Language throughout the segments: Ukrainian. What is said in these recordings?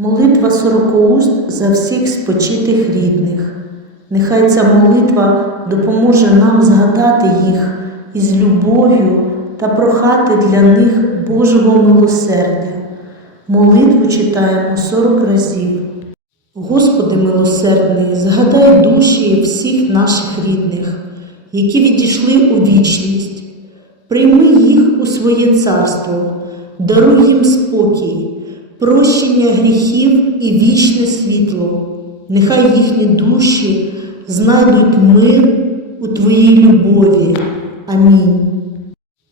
Молитва сорокоуст за всіх спочитих рідних. Нехай ця молитва допоможе нам згадати їх із любов'ю та прохати для них Божого милосердя. Молитву читаємо 40 разів. Господи милосердний, згадай душі всіх наших рідних, які відійшли у вічність. Прийми їх у своє царство, даруй їм спокій, прощення гріхів і вічне світло. Нехай їхні душі знайдуть мир у Твоїй любові. Амінь.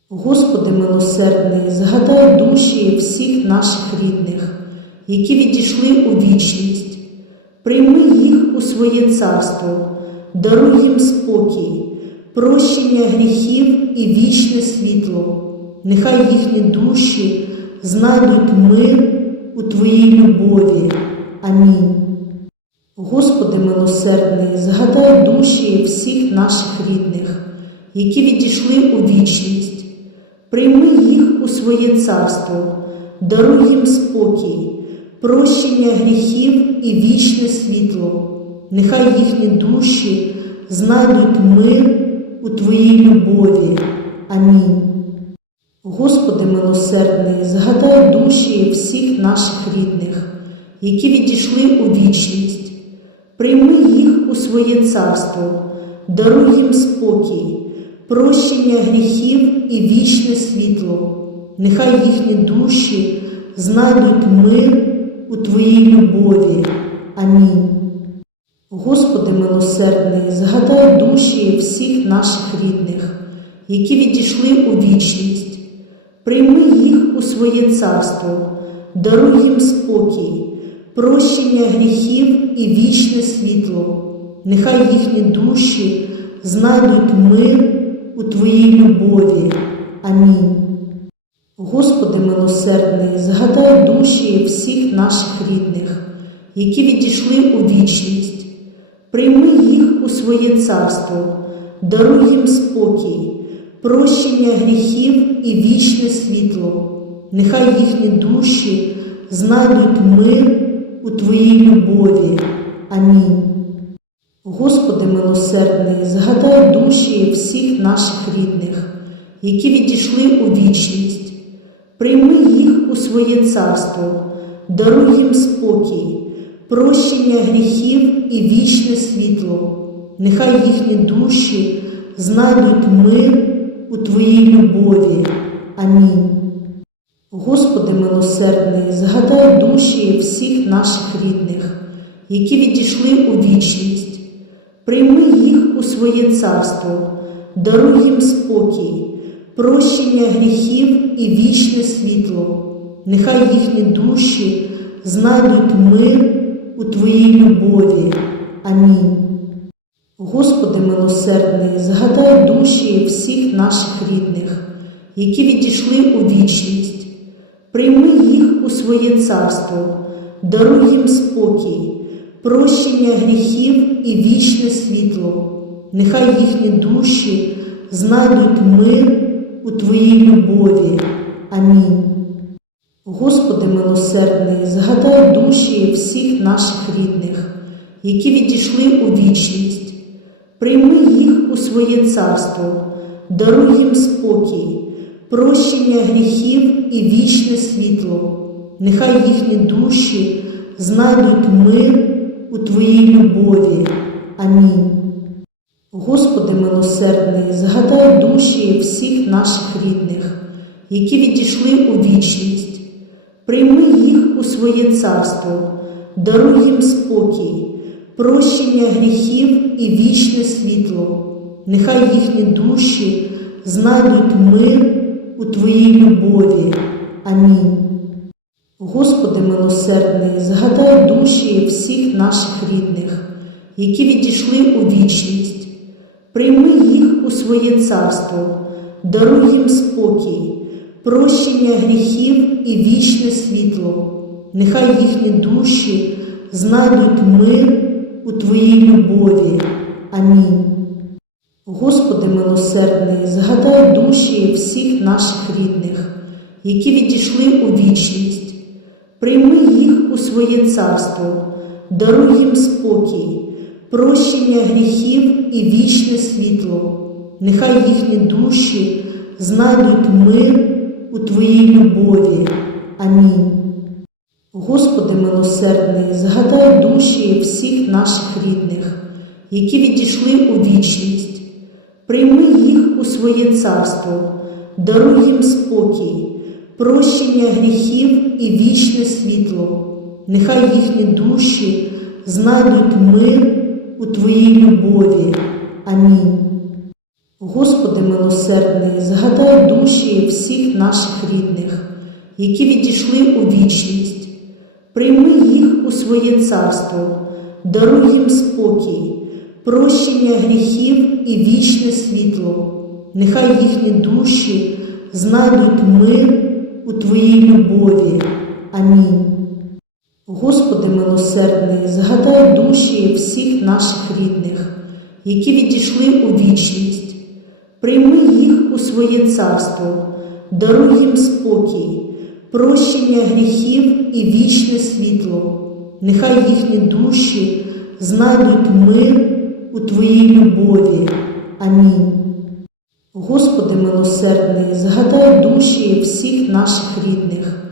Господи милосердний, згадай душі всіх наших рідних, які відійшли у вічність. Прийми їх у своє царство, даруй їм спокій, прощення гріхів і вічне світло. Нехай їхні душі знайдуть мир у Твоїй любові. Амінь. Господи милосердний, згадай душі всіх наших рідних, які відійшли у вічність. Прийми їх у своє царство, даруй їм спокій, прощення гріхів і вічне світло. Нехай їхні душі знайдуть мир у Твоїй любові. Амінь. Господи милосердний, згадай душі всіх наших рідних, які відійшли у вічність. Прийми їх у своє царство, даруй їм спокій, прощення гріхів і вічне світло. Нехай їхні душі знайдуть мир у Твоїй любові. Амінь. Господи милосердний, згадай душі всіх наших рідних, які відійшли у вічність. Прийми їх у своє царство, даруй їм спокій, прощення гріхів і вічне світло. Нехай їхні душі знайдуть мир у Твоїй любові. Амінь. Господи милосердний, згадай душі всіх наших рідних, які відійшли у вічність. Прийми їх у своє царство, даруй їм спокій, прощення гріхів і вічне світло. Нехай їхні душі знайдуть мир у Твоїй любові. Амінь. Господи милосердний, згадай душі всіх наших рідних, які відійшли у вічність. Прийми їх у своє царство, даруй їм спокій, прощення гріхів і вічне світло. Нехай їхні душі знайдуть мир у Твоїй любові. Амінь. Господи милосердний, згадай душі всіх наших рідних, які відійшли у вічність. Прийми їх у своє царство, даруй їм спокій, прощення гріхів і вічне світло. Нехай їхні душі знайдуть мир у Твоїй любові. Амінь. Господи милосердний, згадай душі всіх наших рідних, які відійшли у вічність. Прийми їх у своє царство, даруй їм спокій, прощення гріхів і вічне світло. Нехай їхні душі знайдуть мир у Твоїй любові. Амінь. Господи милосердний, згадай душі всіх наших рідних, які відійшли у вічність. Прийми їх у своє царство, даруй їм спокій, прощення гріхів і вічне світло. Нехай їхні душі знайдуть мир у Твоїй любові. Амінь. Господи милосердний, згадай душі всіх наших рідних, які відійшли у вічність. Прийми їх у своє царство, даруй їм спокій, прощення гріхів і вічне світло. Нехай їхні душі знайдуть мир у Твоїй любові. Амінь. Господи милосердний, згадай душі всіх наших рідних, які відійшли у вічність. Прийми їх у своє царство, даруй їм спокій, прощення гріхів і вічне світло. Нехай їхні душі знайдуть мир у Твоїй любові. Амінь. Господи милосердний, згадай душі всіх наших рідних, які відійшли у вічність. Прийми їх у своє царство, даруй їм спокій, прощення гріхів і вічне світло. Нехай їхні душі знайдуть мир у Твоїй любові. Амінь. Господи милосердний, згадай душі всіх наших рідних, які відійшли у вічність. Прийми їх у своє царство, даруй їм спокій, прощення гріхів і вічне світло. Нехай їхні душі знайдуть мир у Твоїй любові. Амінь. Господи милосердний, згадай душі всіх наших рідних, які відійшли у вічність. Прийми їх у своє царство, даруй їм спокій, прощення гріхів і вічне світло. Нехай їхні душі знайдуть мир у Твоїй любові. Амінь. Господи милосердний, згадай душі всіх наших рідних, які відійшли у вічність. Прийми їх у своє царство, даруй їм спокій, прощення гріхів і вічне світло. Нехай їхні душі знайдуть мир у Твоїй любові. Амінь. Господи милосердний, згадай душі всіх наших рідних,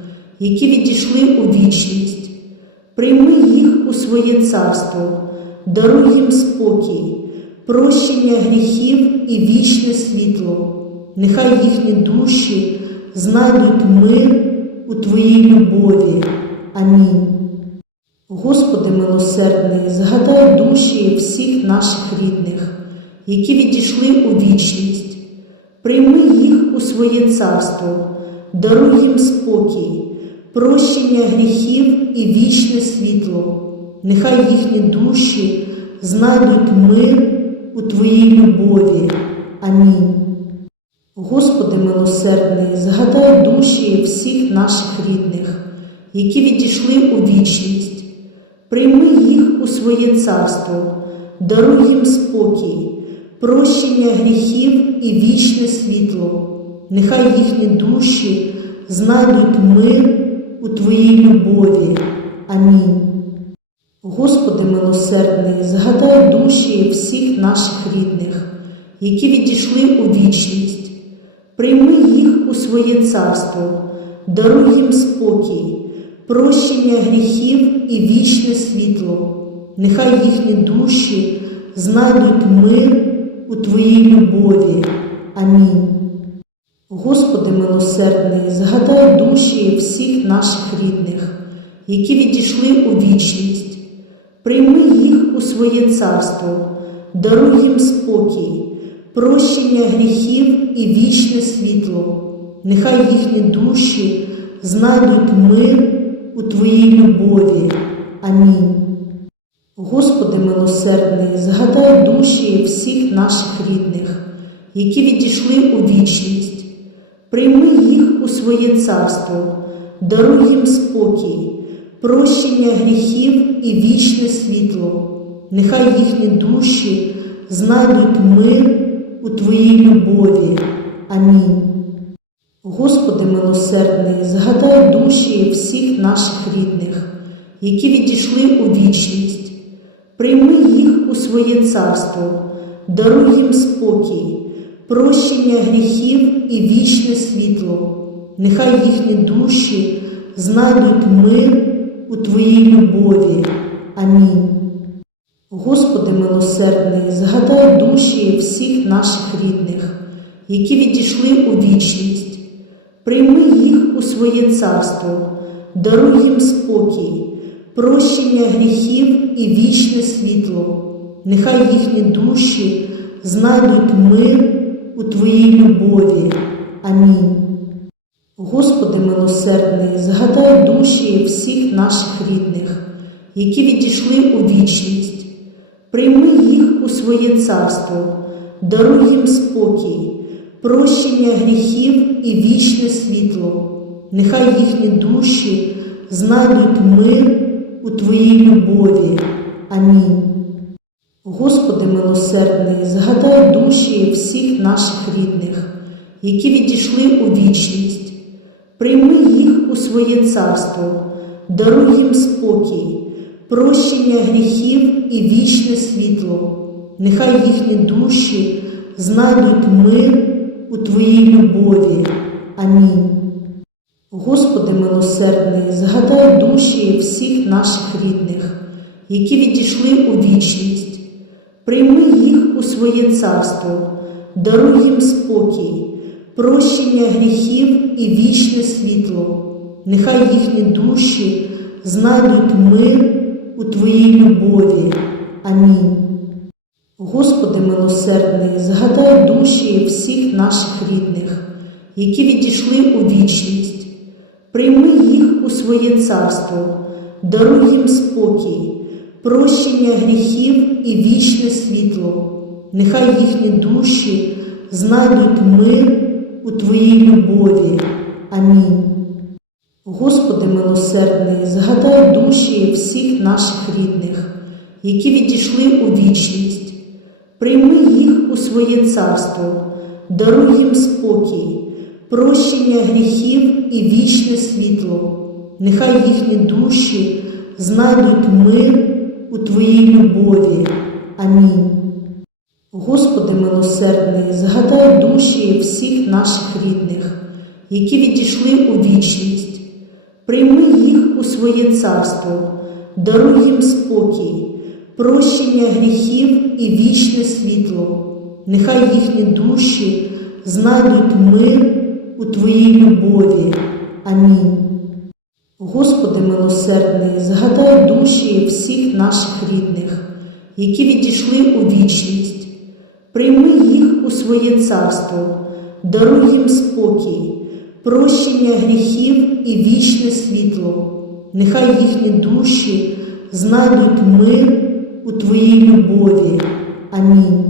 які відійшли у вічність. Прийми їх у своє царство, даруй їм спокій, прощення гріхів і вічне світло. Нехай їхні душі знайдуть мир у Твоїй любові. Амінь. Господи милосердний, згадай душі всіх наших рідних, які відійшли у вічність. Прийми їх у своє царство, даруй їм спокій, прощення гріхів і вічне світло. Нехай їхні душі знайдуть мир у Твоїй любові. Амінь. Господи милосердний, згадай душі всіх наших рідних, які відійшли у вічність. Прийми їх у своє царство, даруй їм спокій, прощення гріхів і вічне світло. Нехай їхні душі знайдуть мир у Твоїй любові. Амінь. Господи милосердний, згадай душі всіх наших рідних, які відійшли у вічність. Прийми їх у своє царство, даруй їм спокій, прощення гріхів і вічне світло. Нехай їхні душі знайдуть мир у Твоїй любові. Амінь. Господи милосердний, згадай душі всіх наших рідних, які відійшли у вічність. Прийми їх у своє царство, даруй їм спокій, прощення гріхів і вічне світло. Нехай їхні душі знайдуть мир у Твоїй любові. Амінь. Господи милосердний, згадай душі всіх наших рідних, які відійшли у вічність. Прийми їх у своє царство, даруй їм спокій, прощення гріхів і вічне світло. Нехай їхні душі знайдуть мир у Твоїй любові. Амінь. Господи милосердний, згадай душі всіх наших рідних, які відійшли у вічність. Прийми їх у своє царство, даруй їм спокій, прощення гріхів і вічне світло. Нехай їхні душі знайдуть мир у Твоїй любові. Амінь. Господи милосердний, згадай душі всіх наших рідних, які відійшли у вічність. Прийми їх у своє царство, даруй їм спокій, прощення гріхів і вічне світло. Нехай їхні душі знайдуть мир у Твоїй любові. Амінь. Господи милосердний, згадай душі всіх наших рідних, які відійшли у вічність. Прийми їх у своє царство, даруй їм спокій, прощення гріхів і вічне світло. Нехай їхні душі знайдуть мир у Твоїй любові. Амінь. Господи милосердний, згадай душі всіх наших рідних, які відійшли у вічність. Прийми їх у своє царство, даруй їм спокій, прощення гріхів і вічне світло. Нехай їхні душі знайдуть мир у Твоїй любові. Амінь. Господи милосердний, згадай душі всіх наших рідних, які відійшли у вічність. Прийми їх у своє царство, даруй їм спокій, прощення гріхів і вічне світло. Нехай їхні душі знайдуть мир у Твоїй любові. Амінь. Господи милосердний, згадай душі всіх наших рідних, які відійшли у вічність. Прийми їх у своє царство, даруй їм спокій, прощення гріхів і вічне світло. Нехай їхні душі знайдуть мир у Твоїй любові. Амінь. Господи милосердний, згадай душі всіх наших рідних, які відійшли у вічність. Прийми їх у своє царство, даруй їм спокій, прощення гріхів і вічне світло. Нехай їхні душі знайдуть мир у Твоїй любові. Амінь. Господи милосердний, згадай душі всіх наших рідних, які відійшли у вічність. Прийми їх у своє царство, даруй їм спокій, прощення гріхів і вічне світло. Нехай їхні душі знайдуть мир у Твоїй любові. Амінь. Господи милосердний, згадай душі всіх наших рідних, які відійшли у вічність. Прийми їх у своє царство, даруй їм спокій, прощення гріхів і вічне світло. Нехай їхні душі знайдуть мир у Твоїй любові. Амінь.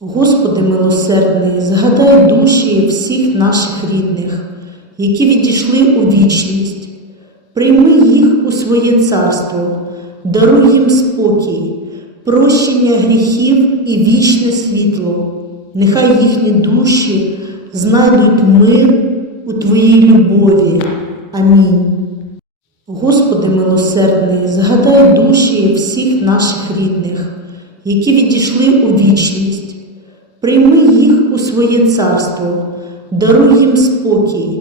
Господи милосердний, згадай душі всіх наших рідних, які відійшли у вічність. Прийми їх у своє царство, даруй їм спокій, прощення гріхів і вічне світло. Нехай їхні душі знайдуть мир у Твоїй любові. Амінь. Господи милосердний, згадай душі всіх наших рідних, які відійшли у вічність. Прийми їх у своє царство, даруй їм спокій,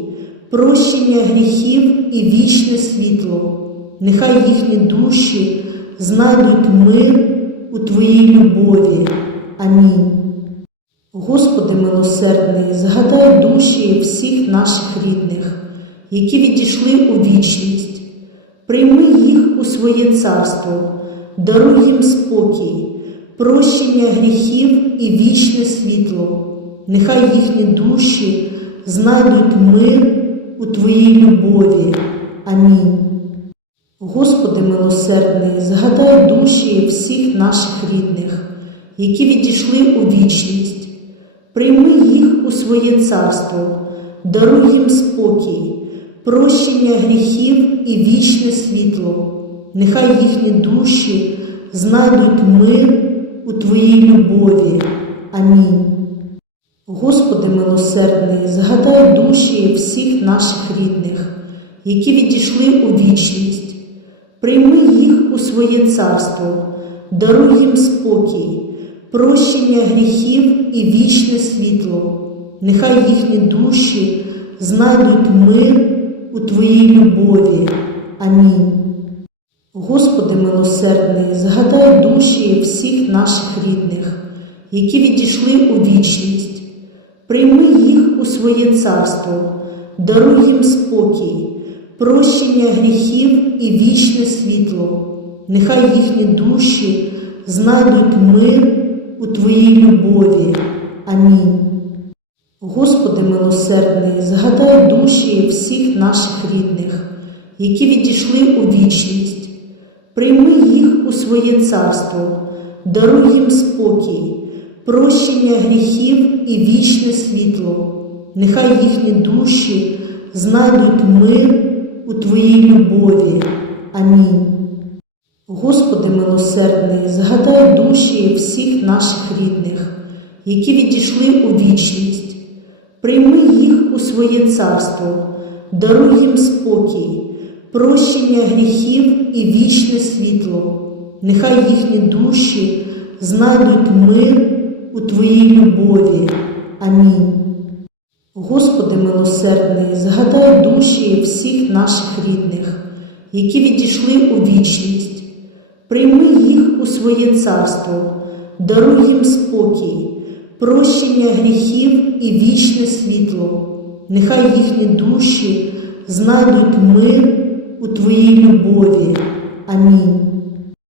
прощення гріхів і вічне світло. Нехай їхні душі знайдуть мир у Твоїй любові. Амінь. Господи милосердний, згадай душі всіх наших рідних, які відійшли у вічність. Прийми їх у своє царство, даруй їм спокій, прощення гріхів і вічне світло. Нехай їхні душі знайдуть мир у Твоїй любові. Амінь. Господи милосердний, згадай душі всіх наших рідних, які відійшли у вічність. Прийми їх у своє царство, даруй їм спокій, прощення гріхів і вічне світло. Нехай їхні душі знайдуть мир у Твоїй любові. Амінь. Господи милосердний, згадай душі всіх наших рідних, які відійшли у вічність. Прийми їх у своє царство, даруй їм спокій, прощення гріхів і вічне світло. Нехай їхні душі знайдуть мир у Твоїй любові. Амінь. Господи милосердний, згадай душі всіх наших рідних, які відійшли у вічність. Прийми їх у своє царство, даруй їм спокій, прощення гріхів і вічне світло. Нехай їхні душі знайдуть мир у Твоїй любові. Амінь. Господи милосердний, згадай душі всіх наших рідних, які відійшли у вічність. Прийми їх у своє царство, даруй їм спокій, прощення гріхів і вічне світло. Нехай їхні душі знайдуть мир у Твоїй любові. Амінь. Господи милосердний, згадай душі всіх наших рідних, які відійшли у вічність. Прийми їх у своє царство, даруй їм спокій, прощення гріхів і вічне світло. Нехай їхні душі знайдуть мир у Твоїй любові. Амінь. Господи милосердний, згадай душі всіх наших рідних, які відійшли у вічність. Прийми їх у своє царство, даруй їм спокій, прощення гріхів і вічне світло. Нехай їхні душі знайдуть мир у Твоїй любові. Амінь.